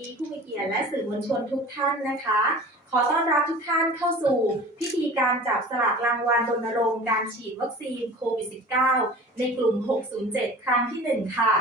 ดีผู้มีเกียรติและสื่อมวลชนทุกท่านนะคะ ขอต้อนรับทุกท่านเข้าสู่พิธีการจับสลากรางวัลรณรงค์การฉีดวัคซีนโควิด -19 ในกลุ่ม 607 ครั้งที่ 1 ค่ะ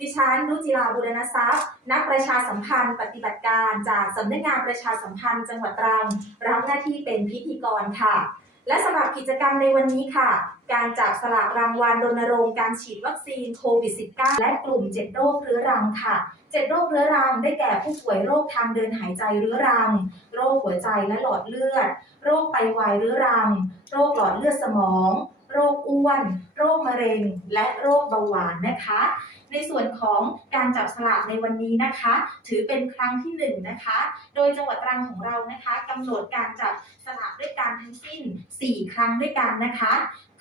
ดิฉันรุจิราบุรณทรัพย์ นักประชาสัมพันธ์ปฏิบัติการจากสำนักงานประชาสัมพันธ์จังหวัดตรัง รับหน้าที่เป็นพิธีกรค่ะ และสำหรับกิจกรรมในวันนี้ค่ะ การจับสลากรางวัลรณรงค์การฉีดวัคซีนโควิด -19 และกลุ่ม 7 โรคเรื้อรังค่ะ 7 โรคเรื้อรังได้แก่ผู้ป่วยโรคทางเดินหายใจเรื้อรัง โรคหัวใจและหลอดเลือด โรคไตวายเรื้อรัง โรคหลอดเลือดสมอง โรคอ้วน โรคมะเร็ง และโรคเบาหวานนะคะ ในส่วนของการจับสลากในวันนี้นะคะ ถือเป็นครั้งที่หนึ่งนะคะ โดยจังหวัดตรังของเรานะคะกำหนดการจับสลากด้วยการทั้งสิ้น 4 ครั้งด้วยกันนะคะ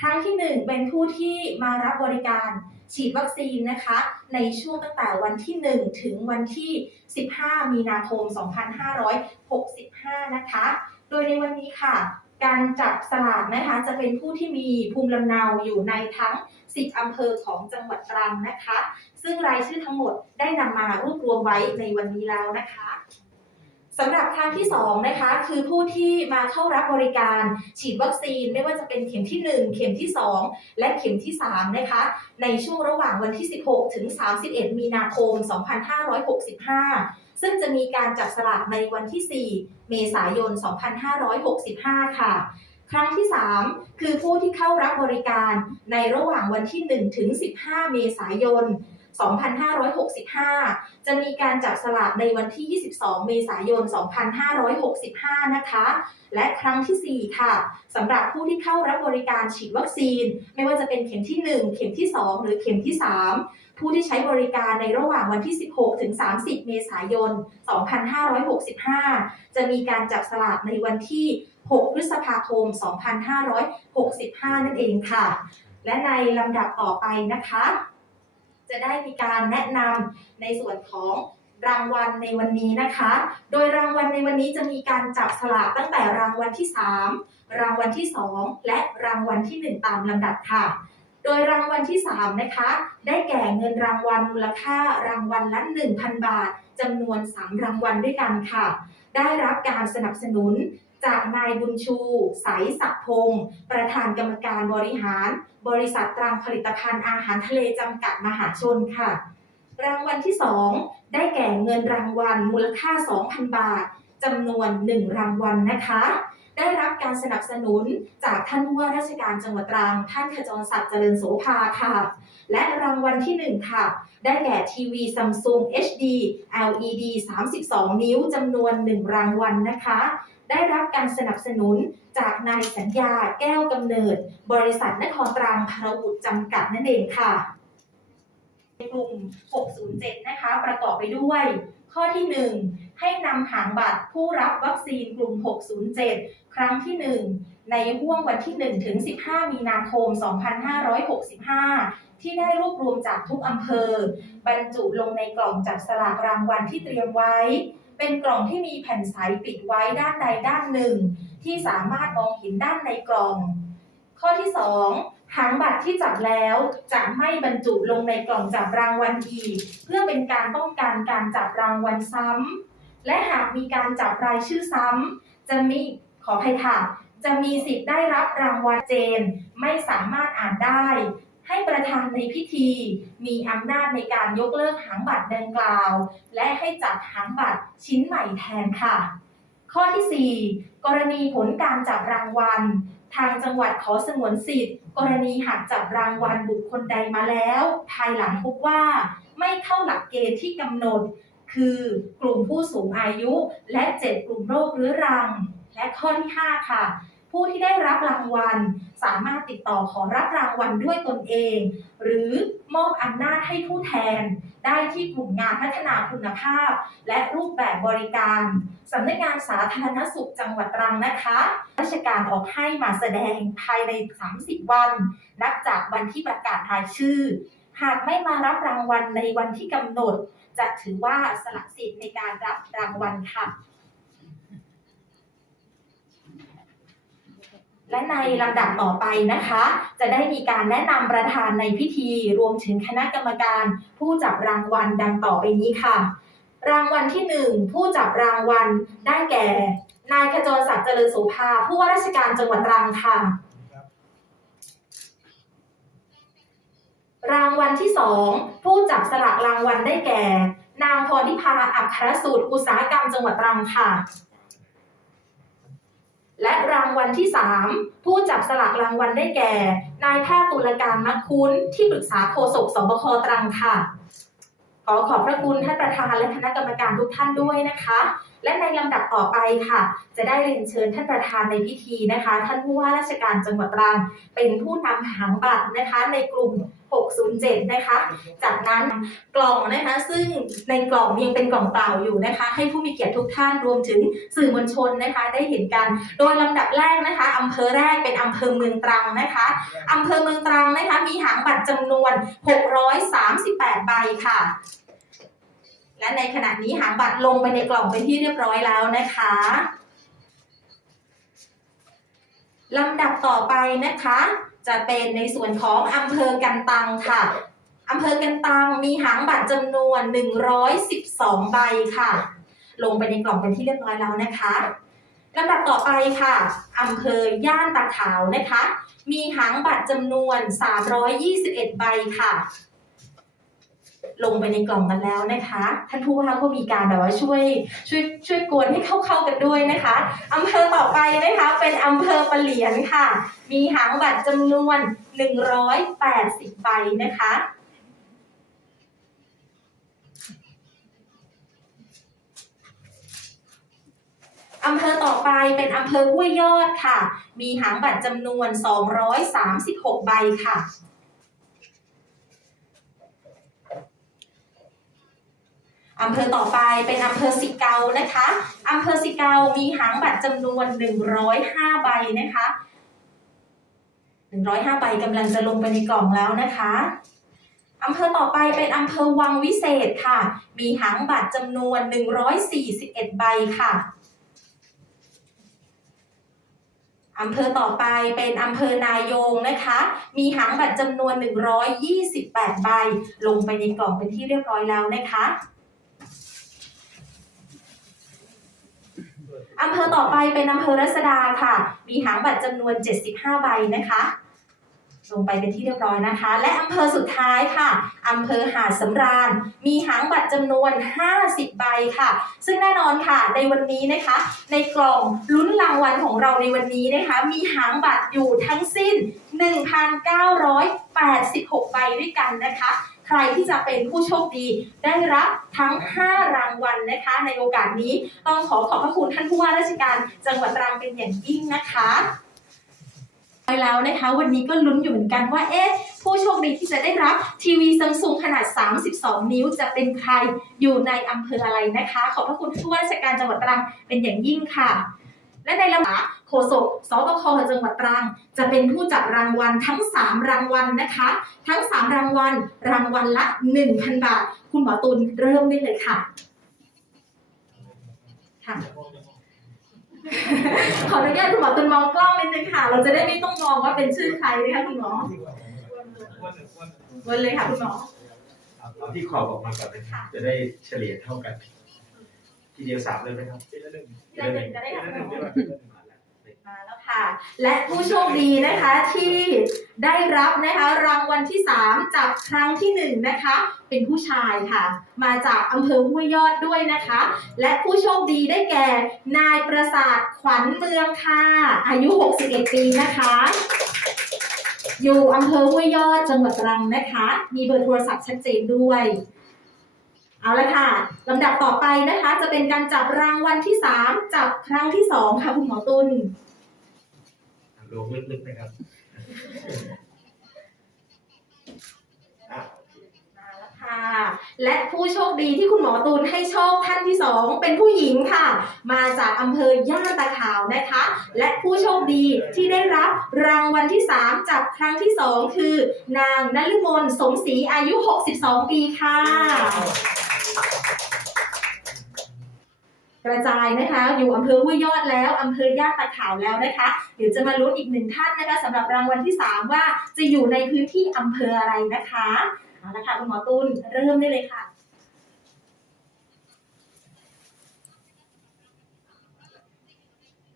ครั้งที่ 1 เป็นผู้ที่มารับบริการฉีดวัคซีนนะคะ ในช่วงตั้งแต่วันที่ 1 ถึงวันที่ 15 มีนาคม 2565 นะคะ โดยในวันนี้ค่ะ การจับสลากนะคะจะเป็นผู้ที่มีภูมิลำเนาอยู่ในทั้ง 10 อำเภอของจังหวัดตรังนะคะ ซึ่งรายชื่อทั้งหมดได้นำมารวบรวมไว้ในวันนี้แล้วนะคะสำหรับครั้งที่2นะคะคือผู้ที่มาเข้ารับบริการฉีดวัคซีนไม่ว่าจะเป็นเข็มที่ 1 เข็มที่ 2 และเข็มที่3นะคะในช่วงระหว่างวันที่ 16 ถึง 31 มีนาคม 2565 ซึ่งจะมีการจับสลากในวันที่ 4 เมษายน 2565 ค่ะ ครั้งที่ 3 คือผู้ที่เข้ารับบริการในระหว่างวันที่ 1 ถึง 15 เมษายน 2565 จะมีการจับสลากในวันที่ 22 เมษายน 2565 นะคะ และครั้งที่ 4 ค่ะสำหรับผู้ที่เข้ารับบริการฉีดวัคซีน ไม่ว่าจะเป็นเข็มที่ 1 เข็มที่ 2 หรือเข็มที่ 3 ผู้ที่ใช้บริการในระหว่างวันที่ 16 ถึง 30 เมษายน 2565 จะมีการจับสลากในวันที่ 6 พฤษภาคม 2565 นั่นเองค่ะ และในลำดับต่อไปนะคะ จะได้มีการแนะนำในส่วนของรางวัลในวันนี้นะคะ โดยรางวัลในวันนี้จะมีการจับสลากตั้งแต่รางวัลที่ 3 รางวัลที่ 2 และรางวัลที่ 1 ตามลำดับค่ะ ดยรางวัลที่ 3 นะคะ ได้แก่เงินรางวัลมูลค่ารางวัลละ 1,000 บาทจำนวน 3 รางวัลด้วยกันค่ะ ได้รับการสนับสนุนจากนายบุญชูใสศักพงศ์ประธานกรรมการบริหาร บริษัทตรังผลิตภัณฑ์อาหารทะเลจำกัดมหาชนค่ะ รางวัลที่ 2 ได้แก่เงินรางวัลมูลค่า 2,000 บาทจำนวน 1 รางวัลนะคะ ได้รับการสนับสนุนจากท่านผู้ว่าราชการจังหวัดตรัง ท่านขจรศักดิ์เจริญโสภาค่ะ และรางวัลที่ 1 ค่ะ ได้แก่ทีวี Samsung HD LED 32 นิ้วจำนวน 1 รางวัลนะคะ ได้รับการสนับสนุนจากนายสัญญาแก้วกำเนิด บริษัทนครตรังพารวุฒิจำกัดนั่นเองค่ะกลุ่ม 607 นะคะ ประกอบไปด้วย ข้อที่ 1 ให้นำหางบัตรผู้รับวัคซีนกลุ่ม 607 ครั้งที่ 1 ในห่วงวันที่ 1 ถึง 15 มีนาคม 2565 ที่ได้รวบรวมจากทุกอำเภอ บรรจุลงในกล่องจับสลากรางวัลที่เตรียมไว้ เป็นกล่องที่มีแผ่นใสปิดไว้ด้านใดด้านหนึ่ง ที่สามารถมองเห็นด้านในกล่อง ข้อที่ 2หางบัตรที่จับแล้วจะไม่บรรจุลงในกล่องจับรางวัลอีก เพื่อเป็นการป้องกันการจับรางวัลซ้ำ และหากมีการจับรายชื่อซ้ำจะมีขออภัยค่ะ จะมีสิทธิ์ได้รับรางวัลเจน ไม่สามารถอ่านได้ ให้ประธานในพิธี มีอำนาจในการยกเลิกหางบัตรดังกล่าว และให้จัดหางบัตรชิ้นใหม่แทนค่ะ ข้อที่ 4 กรณีผลการจับรางวัลทางจังหวัดขอสงวนสิทธิ์ กรณีหากจับรางวัลบุคคลใดมาแล้ว ภายหลังพบว่าไม่เข้าหลักเกณฑ์ที่กำหนด คือกลุ่มผู้สูงอายุและ 7 กลุ่มโรคเรื้อรัง และข้อที่ 5 ค่ะ ผู้ที่ได้รับรางวัล สามารถติดต่อขอรับรางวัลด้วยตนเอง หรือมอบอำนาจให้ผู้แทน ได้ที่กลุ่มงานพัฒนาคุณภาพ และรูปแบบบริการสำนักงานสาธารณสุขจังหวัดตรังนะคะ ราชการออกให้มาแสดงภายใน 30 วัน นับจากวันที่ประกาศรายชื่อ หากไม่มารับรางวัลในวันที่กำหนด จะถือว่าสละสิทธิ์ในการรับรางวัลค่ะ และในลำดับต่อไปนะคะ จะได้มีการแนะนำประธานในพิธีรวมถึงคณะกรรมการ ผู้จับรางวัลดังต่อไปนี้ค่ะ รางวัลที่หนึ่งผู้จับรางวัลได้แก่ นายขจรศักดิ์เจริญโสภาผู้ว่าราชการจังหวัดตรังค่ะ รางวัลที่สองผู้จับสลากรางวัลได้แก่ นางพรทิพาอัครสูตรอุตสาหกรรมจังหวัดตรังค่ะ และรางวัลที่สามผู้จับสลากรางวัลได้แก่ นายแพทย์ตุลการมักคุ้นที่ปรึกษาโฆษกสบคตรังค่ะขอขอบพระคุณท่านประธานและคณะกรรมการทุกท่านด้วยนะคะ และในลำดับต่อไปค่ะ จะได้เรียนเชิญท่านประธานในพิธีนะคะ ท่านผู้ว่าราชการจังหวัดตรังเป็นผู้นำหางบัตรนะคะ ในกลุ่ม 607 นะคะ จากนั้นกล่องนะคะ ซึ่งในกล่องยังเป็นกล่องเปล่าอยู่นะคะ ให้ผู้มีเกียรติทุกท่านรวมถึงสื่อมวลชนนะคะ ได้เห็นกัน โดยลำดับแรกนะคะอำเภอแรกเป็นอำเภอเมืองตรังนะคะอำเภอเมืองตรังนะคะ มีหางบัตรจำนวน 638 ใบค่ะและในขณะนี้หางบัตรลงไปในกล่องเป็นที่เรียบร้อยแล้วนะคะลำดับต่อไปนะคะ จะเป็นในส่วนของอำเภอกันตังค่ะอำเภอกันตังมีหางบัตรจำนวน 112 ใบค่ะ ลงไปในกล่องเป็นที่เรียบร้อยแล้วนะคะลำดับต่อไปค่ะอำเภอย่านตาขาวนะคะ มีหางบัตรจำนวน 321 ใบค่ะ ลงไปในกล่องกันแล้วนะคะ ท่านผู้ว่าก็มีการแบบว่าช่วยช่วยช่วยกวนให้เข้าๆกันด้วยนะคะอำเภอต่อไปนะคะเป็นอำเภอปะเหลียนค่ะ มีหางบัตรจำนวน 180ใบนะคะอำเภอต่อไปเป็นอำเภอห้วยยอดค่ะ มีหางบัตรจำนวน 236 ใบค่ะ อำเภอต่อไปเป็นอำเภอสิเกานะคะอำเภอสิเกามีหางบัตรจำนวน 105 ใบนะคะ 105 ใบกำลังจะลงไปในกล่องแล้วนะคะอำเภอต่อไปเป็นอำเภอวังวิเศษค่ะ มีหางบัตรจำนวน 141 ใบค่ะอำเภอต่อไปเป็นอำเภอนายงนะคะ มีหางบัตรจำนวน 128 ใบ ลงไปในกล่องเป็นที่เรียบร้อยแล้วนะคะ อำเภอต่อไปเป็นอำเภอรัศดาค่ะ มีหางบัตรจำนวน 75 ใบนะคะ ลงไปเป็นที่เรียบร้อยนะคะ และอำเภอสุดท้ายค่ะอำเภอหาดสำราญ มีหางบัตรจำนวน 50 ใบค่ะ ซึ่งแน่นอนค่ะ ในวันนี้นะคะ ในกล่องลุ้นรางวัลของเราในวันนี้นะคะ มีหางบัตรอยู่ทั้งสิ้น 1,986 ใบด้วยกันนะคะ ใครที่จะเป็นผู้โชคดีได้รับทั้ง 5 รางวัลนะคะ ในโอกาสนี้ต้องขอขอบพระคุณท่านผู้ว่าราชการ จังหวัดตรังเป็นอย่างยิ่งนะคะไปแล้วนะคะ วันนี้ก็ลุ้นอยู่เหมือนกันว่าเอ๊ะผู้โชคดีที่จะได้รับทีวีซัมซุงขนาด 32 นิ้วจะเป็นใครอยู่ในอำเภออะไรนะคะ ขอบพระคุณผู้ว่าราชการจังหวัดตรังเป็นอย่างยิ่งค่ะ และในลำดับโฆษกสบคจังหวัดตรัง จะเป็นผู้จับรางวัลทั้ง 3 รางวัลนะคะ ทั้ง 3 รางวัล รางวัลละ 1,000 บาท คุณหมอตุลเริ่มได้เลยค่ะค่ะขออนุญาตคุณหมอตุลมองกล้องนิดนึงค่ะ เราจะได้ไม่ต้องมองว่าเป็นชื่อใครนะคะคุณหมอวนเลยค่ะคุณหมอเอาเอาที่ขอบออกมาก่อนเลยครับจะได้เฉลี่ยเท่ากัน ทีเดียวสามเลยไหมครับทีละหนึ่งทีละหนึ่งก็ได้ค่ะทีละหนึ่งดีกว่ามาแล้วมาแล้วค่ะ และผู้โชคดีนะคะที่ได้รับนะคะรางวัลที่ 3 จากครั้งที่ 1 นะคะ เป็นผู้ชายค่ะ มาจากอำเภอห้วยยอดด้วยนะคะ และผู้โชคดีได้แก่ นายประสาทขวัญเมืองค่ะ อายุ 61 ปีนะคะ อยู่อำเภอห้วยยอดจังหวัดตรังนะคะ มีเบอร์โทรศัพท์ชัดเจนด้วย เอาละค่ะลำดับต่อไปนะคะ จะเป็นการจับรางวัลที่3จับครั้งที่2ค่ะคุณหมอตุลลงลึกๆนะครับอะโอเคมาแล้วค่ะ และผู้โชคดีที่คุณหมอตูนให้โชคท่านที่2เป็นผู้หญิงค่ะ มาจากอำเภอย่านตาขาวนะคะ และผู้โชคดีที่ได้รับรางวัลที่3จากครั้งที่2คือ นางนฤมลสมศรีอายุ 62 ปีค่ะ กระจายนะคะ อยู่อำเภอห้วยยอดแล้วอำเภอย่านตาขาวแล้วนะคะ เดี๋ยวจะมาลุ้นอีกหนึ่งท่านนะคะสำหรับรางวัลที่ 3 ว่าจะอยู่ในพื้นที่อำเภออะไรนะคะเอาละค่ะคุณหมอตุลเริ่มได้เลยค่ะ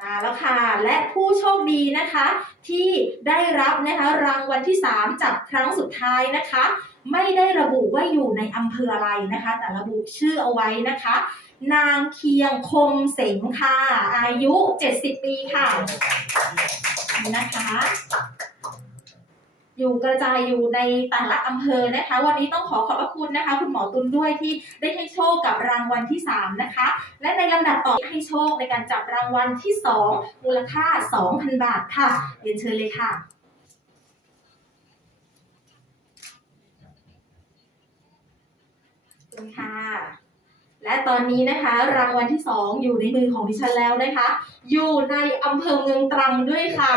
มาแล้วค่ะ และผู้โชคดีนะคะ ที่ได้รับนะคะรางวัลที่ 3 จากครั้งสุดท้ายนะคะ ไม่ได้ระบุว่าอยู่ในอำเภออะไรนะคะ แต่ระบุชื่อเอาไว้นะคะ นางเคียงคมเสงค่ะ อายุ 70 ปีค่ะนะคะ อยู่กระจายอยู่ในแต่ละอำเภอนะคะ วันนี้ต้องขอขอบพระคุณนะคะ คุณหมอตุลด้วยที่ได้ให้โชคกับรางวัลที่ 3 นะคะ และในลำดับต่อให้โชคในการจับรางวัลที่ 2 มูลค่า 2,000 บาทค่ะเรียนเชิญเลยค่ะขอบคุณค่ะ และตอนนี้นะคะ รางวัลที่ 2 อยู่ในมือของดิฉันแล้วนะคะ อยู่ในอำเภอเมืองตรังด้วยค่ะ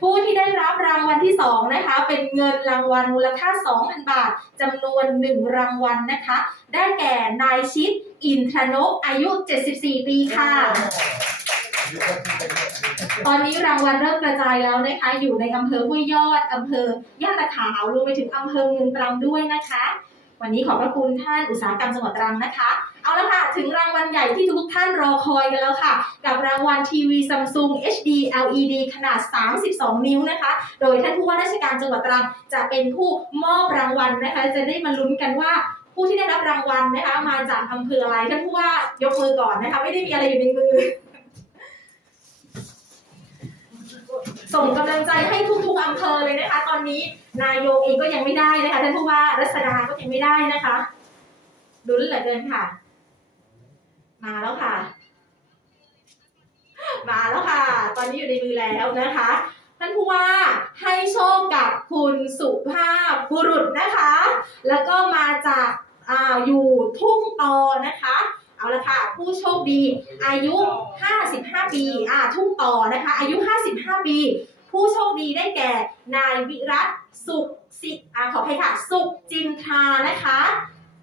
ผู้ที่ได้รับรางวัลที่ 2 นะคะ เป็นเงินรางวัลมูลค่า 2,000 บาทจำนวน 1 รางวัลนะคะ ได้แก่นายชิด อินทรนกอายุ 74 ปีค่ะตอนนี้รางวัลเริ่มกระจายแล้วนะคะ อยู่ในอำเภอห้วยยอดอำเภอย่านตะขาวรวมไปถึงอำเภอเมืองตรังด้วยนะคะ วันนี้ขอบพระคุณท่านอุตสาหกรรมจังหวัดตรังนะคะ เอาละค่ะ ถึงรางวัลใหญ่ที่ทุกท่านรอคอยกันแล้วค่ะ กับรางวัลทีวี Samsung HD LED ขนาด 32 นิ้วนะคะ โดยท่านผู้ว่าราชการจังหวัดตรังจะเป็นผู้มอบรางวัลนะคะ จะได้มาลุ้นกันว่าผู้ที่ได้รับรางวัลนะคะ มาจากอำเภออะไรท่านผู้ว่ายกมือก่อนนะคะ ไม่ได้มีอะไรอยู่ในมือ ส่งกำลังใจให้ทุกๆอำเภอเลยนะคะ ตอนนี้นายกเองก็ยังไม่ได้นะคะท่านผู้ว่ารัศดาก็ยังไม่ได้นะคะลุ้นเหลือเกินค่ะ มาแล้วค่ะ มาแล้วค่ะ ตอนนี้อยู่ในมือแล้วนะคะ ท่านผู้ว่าให้โชคกับคุณสุภาพบุรุษนะคะ แล้วก็มาจากอ่าอยู่ทุ่งตอนะคะเอาละค่ะผู้โชคดีอายุ 55 ปีอ่าทุ่งต่อนะคะ อายุ 55 ปี ผู้โชคดีได้แก่ นายวิรัตสุขสิอ่าขออภัยค่ะ สุขจินทรานะคะ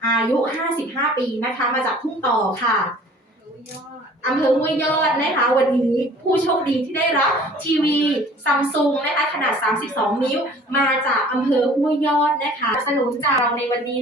อายุ 55 ปีนะคะ มาจากทุ่งต่อค่ะอำเภอห้วยยอดนะคะ วันนี้ผู้โชคดีที่ได้รับทีวีซัมซุงนะคะขนาด 32 นิ้ว มาจากอำเภอห้วยยอดนะคะสนุนจากเราในวันนี้